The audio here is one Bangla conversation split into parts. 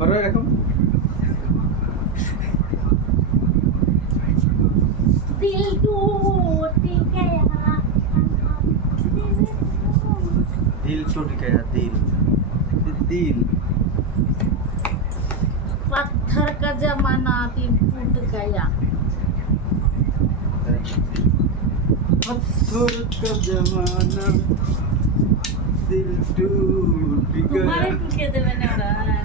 করো এরকম दिल टूट गया দিল টুট গয়া দিল দিল पत्थर का जमाना दिल टूट गया पत्थर का जमाना दिल टूट তোমারে गया টুকে দেবে না ওরা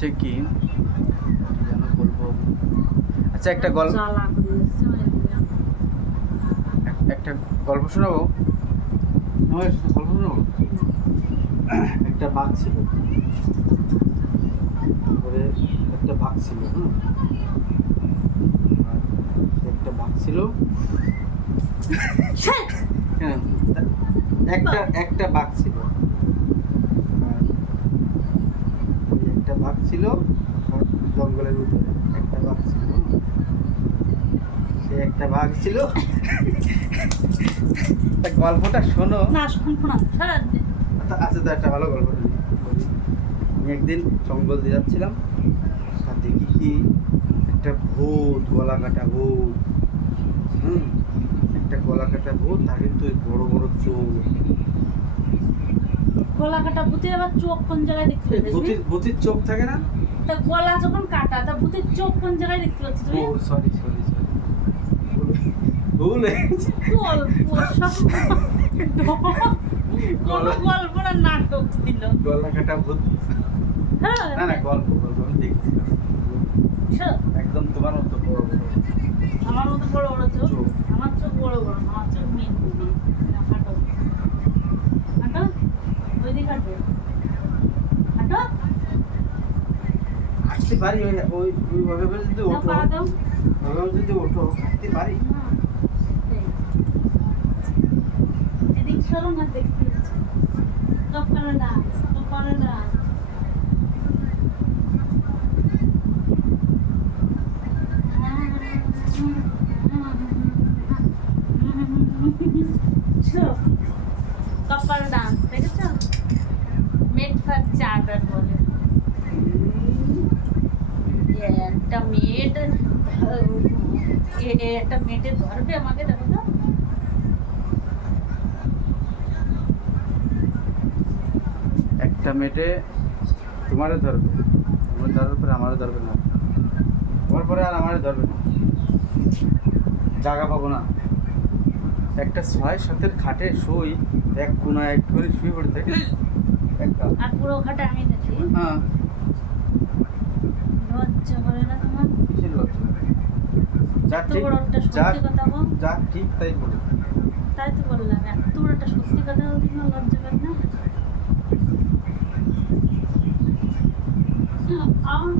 হচ্ছে কি? যেন বলব? আচ্ছা একটা গল্প মানে একটা গল্প শোনাবো? গল্প শোনাবো? একটা বাঘ ছিল। একটা বাঘ ছিল হ্যাঁ একটা বাঘ ছিল। হ্যাঁ একটা একটা বাঘ ছিল আর ওই একটা বাঘ ছিল জঙ্গলের ভিতরে একটা বাঘ ছিল। সে একটা বাঘ ছিল। তা গল্পটা শোনো। না শুনব না ছাড়া। আচ্ছা আচ্ছা, তো একটা ভালো গল্প। আমি একদিন জঙ্গল দিয়ে যাচ্ছিলাম। আর দেখি কি? একটা ভূত গলা কাটা ভূত। হুম একটা গলা কাটা ভূত তার কিন্তু বড় বড় চোখ। গলা কাটা ভূতে আবার চোখ কোন জায়গায় দেখতে ভূতির ভূতির চোখ থাকে না? তা গলা যখন কাটা তা ভূতের চোখ কোন জায়গায় দেখতে পাচ্ছি ও সরি সরি সরি ভুল গেছে। গল্প না নাটক ছিল গলা কাটা ভূত। হ্যাঁ। না না গল্প গল্প আমি দেখছিলাম ছ- একদম তোমার মতো বড় বড়। আমার মতো বড় বড় চোখ। আমার চোখ বড় বড় না, আমার চোখ মেন হাঁটো হাঁটো ওই দিকে হাঁটো হাঁটো হাঁটতে পারি ওই ওই ওইভাবে করে যদি ওঠো। ওইভাবে যদি ওঠো হাঁটতে পারি। না দেখতে দেখেছ? মেট ফর চার্টার বলে এ একটা মেয়েট এ একটা মেয়েটে ধরবে আমাকে দেখো তো একটা মেটে তোমারও ধরবে তোমার ধরার পরে আমারও ধরবে না। তোমার পরে আর আমারও ধরবে না। জায়গা পাবো না। একটা ছয় সাতের খাটে শুই এক কোনায় এক করে শুয়ে পড়ে থাকে। একটা। আর পুরো ঘাটে আমি দেখি হ্যাঁ। লজ্জা করে না তোমার? কিসের লজ্জা? যা ঠিক যা যা ঠিক তাই বলে। তাই তো বললাম এত বড় একটা সত্যি কথা বলতে না লজ্জা করে না। আমার